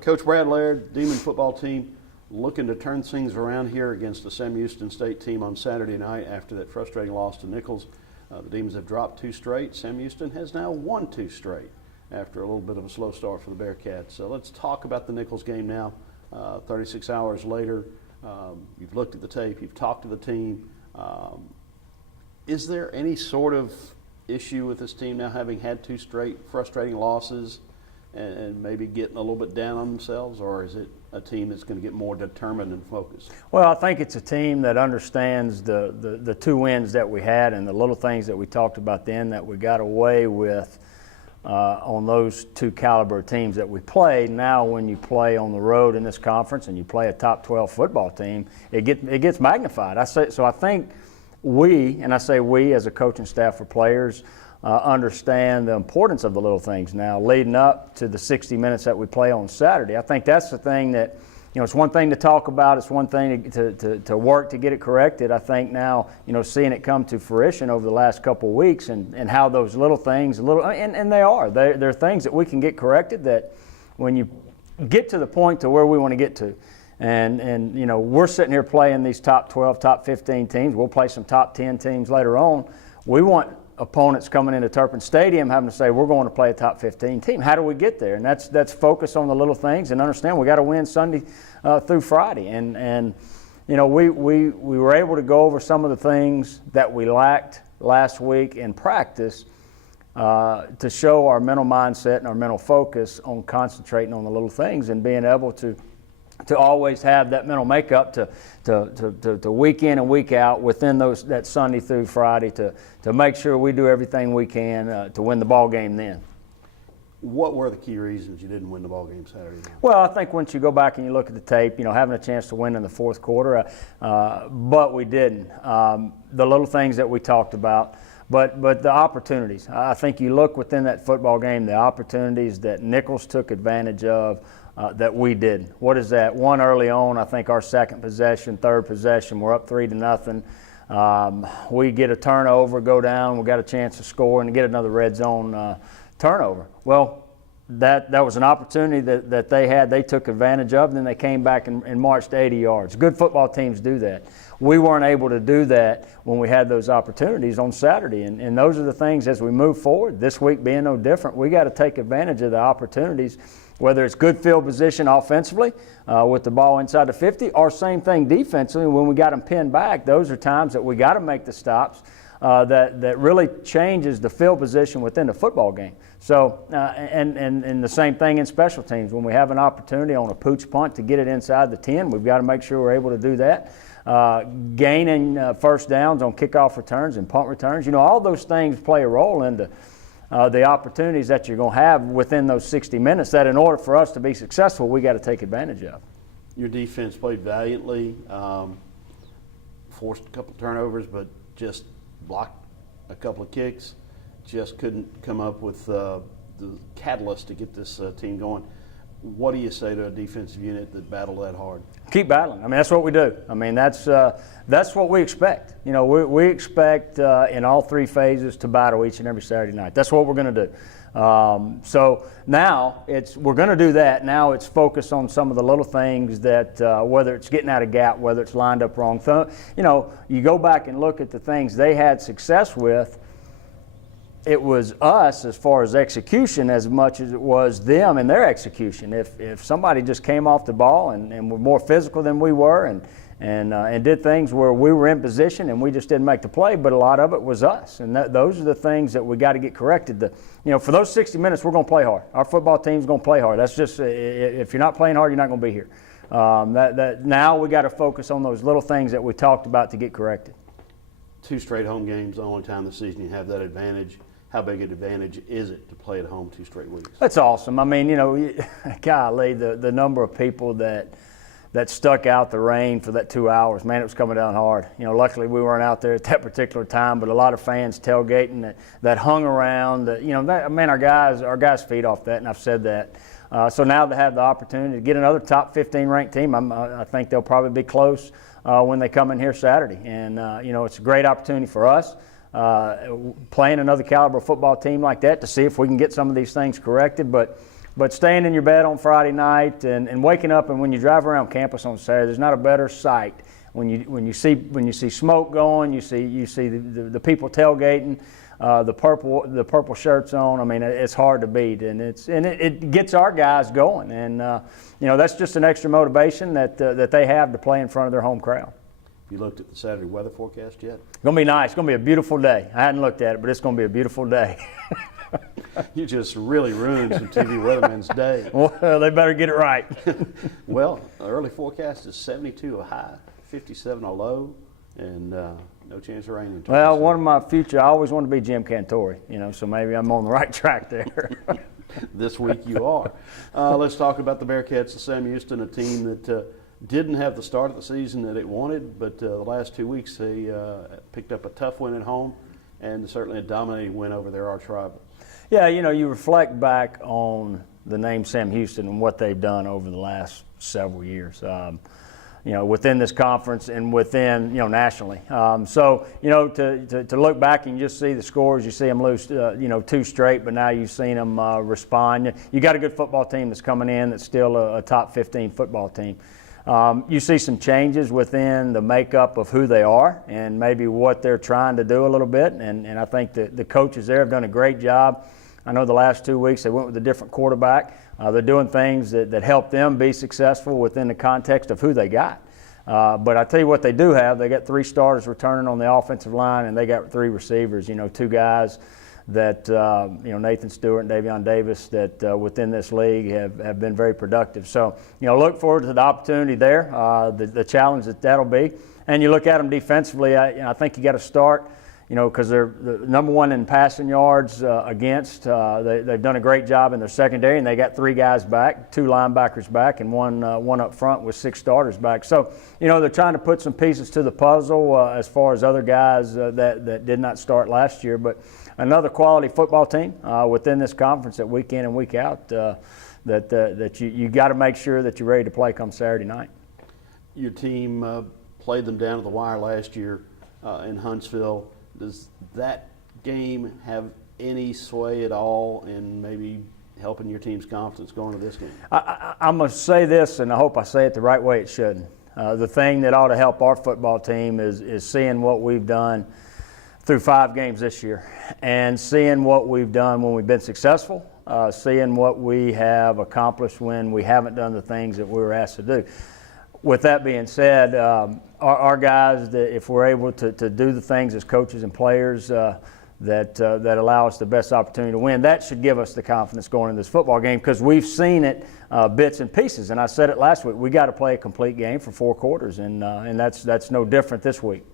Coach Brad Laird, Demon football team, looking to turn things around here against the Sam Houston State team on Saturday night after that frustrating loss to Nichols. The Demons have dropped 2 straight. Sam Houston has now won 2 straight after a little bit of a slow start for the Bearcats. So let's talk about the Nichols game now. 36 hours later, you've looked at the tape, you've talked to the team. Is there any sort of issue with this team now having had 2 straight frustrating losses and maybe getting a little bit down on themselves, or is it a team that's going to get more determined and focused? Well, I think it's a team that understands the 2 wins that we had and the little things that we talked about then that we got away with on those 2 caliber teams that we played. Now when you play on the road in this conference and you play a top 12 football team, it gets magnified. I think we, and I say we as a coaching staff for players, understand the importance of the little things now leading up to the 60 minutes that we play on Saturday. I think that's the thing that, it's one thing to talk about, it's one thing to work to get it corrected. I think now, seeing it come to fruition over the last couple of weeks and how those little things, and they're things that we can get corrected, that when you get to the point to where we want to get to, and we're sitting here playing these top 12, top 15 teams. We'll play some top 10 teams later on. We want opponents coming into Turpin Stadium having to say, we're going to play a top 15 team. How do we get there? And that's focus on the little things and understand we got to win Sunday through Friday. And we were able to go over some of the things that we lacked last week in practice to show our mental mindset and our mental focus on concentrating on the little things and being able to always have that mental makeup to week in and week out within that Sunday through Friday to make sure we do everything we can to win the ball game then. What were the key reasons you didn't win the ball game Saturday night? Well, I think once you go back and you look at the tape, having a chance to win in the fourth quarter, but we didn't. The little things that we talked about. But the opportunities. I think you look within that football game, the opportunities that Nichols took advantage of that we didn't. What is that? One early on, I think our second possession, third possession, we're up 3-0. We get a turnover, go down, we got a chance to score and get another red zone turnover. Well, that was an opportunity that they had. They took advantage of, and then they came back and marched 80 yards. Good football teams do that. We weren't able to do that when we had those opportunities on Saturday, and those are the things as we move forward, this week being no different, we got to take advantage of the opportunities, whether it's good field position offensively with the ball inside the 50, or same thing defensively when we got them pinned back. Those are times that we got to make the stops that really changes the field position within the football game. So, and the same thing in special teams. When we have an opportunity on a pooch punt to get it inside the 10, we've got to make sure we're able to do that. Gaining first downs on kickoff returns and punt returns. All those things play a role into the opportunities that you're going to have within those 60 minutes that in order for us to be successful, we got to take advantage of. Your defense played valiantly, forced a couple turnovers, but just blocked a couple of kicks, just couldn't come up with the catalyst to get this team going. What do you say to a defensive unit that battled that hard? Keep battling. That's what we do. That's what we expect. We expect in all 3 phases to battle each and every Saturday night. That's what we're going to do. So now we're going to do that. Now it's focused on some of the little things that whether it's getting out of gap, whether it's lined up wrong. You go back and look at the things they had success with. It was us as far as execution as much as it was them and their execution. If somebody just came off the ball and were more physical than we were and did things where we were in position and we just didn't make the play, but a lot of it was us. And those are the things that we got to get corrected. For those 60 minutes, we're going to play hard. Our football team's going to play hard. That's just, if you're not playing hard, you're not going to be here. Now we got to focus on those little things that we talked about to get corrected. 2 straight home games, the only time this season you have that advantage. How big an advantage is it to play at home 2 straight weeks? That's awesome. Golly, the number of people that stuck out the rain for that 2 hours, man, it was coming down hard. Luckily we weren't out there at that particular time, but a lot of fans tailgating that hung around. Our guys feed off that, and I've said that. So now to have the opportunity to get another top 15 ranked team, I think they'll probably be close when they come in here Saturday. And, it's a great opportunity for us. Playing another caliber football team like that to see if we can get some of these things corrected. But But staying in your bed on Friday night and waking up, and when you drive around campus on Saturday, there's not a better sight. When you see smoke going, you see the people tailgating, the purple shirts on. I mean, it's hard to beat, and it gets our guys going, and that's just an extra motivation that they have to play in front of their home crowd. You looked at the Saturday weather forecast yet? It's gonna be nice. It's gonna be a beautiful day. I hadn't looked at it, but it's gonna be a beautiful day. You just really ruined some TV weatherman's day. Well, they better get it right. Well, the early forecast is 72 a high, 57 a low, and no chance of rain. Well, one of my future, I always wanted to be Jim Cantori, so maybe I'm on the right track there. This week you are. Let's talk about the Bearcats of Sam Houston, a team that didn't have the start of the season that it wanted, but the last 2 weeks they picked up a tough win at home and certainly a dominating win over their arch rival. Yeah, you reflect back on the name Sam Houston and what they've done over the last several years. Within this conference and within, nationally. To look back and just see the scores, you see them lose, 2 straight, but now you've seen them respond. You got a good football team that's coming in that's still a top 15 football team. You see some changes within the makeup of who they are and maybe what they're trying to do a little bit, and I think the coaches there have done a great job. I know the last 2 weeks they went with a different quarterback. They're doing things that help them be successful within the context of who they got. But I tell you what they do have. They got 3 starters returning on the offensive line, and they got 3 receivers, 2 guys that, Nathan Stewart and Davion Davis that within this league have been very productive. So, look forward to the opportunity there, the challenge that'll be. And you look at them defensively, I think you got to start, because they're the number 1 in passing yards against. They've done a great job in their secondary, and they got 3 guys back, 2 linebackers back, and one up front with 6 starters back. So, they're trying to put some pieces to the puzzle as far as other guys that did not start last year. But another quality football team within this conference that week in and week out that you got to make sure that you're ready to play come Saturday night. Your team played them down to the wire last year in Huntsville. Does that game have any sway at all in maybe helping your team's confidence going to this game? I'm going to say this, and I hope I say it the right way it shouldn't. The thing that ought to help our football team is seeing what we've done through 5 games this year and seeing what we've done when we've been successful, seeing what we have accomplished when we haven't done the things that we were asked to do. With that being said, our guys, if we're able to do the things as coaches and players that allow us the best opportunity to win, that should give us the confidence going into this football game, because we've seen it bits and pieces. And I said it last week, we got to play a complete game for 4 quarters, and that's no different this week.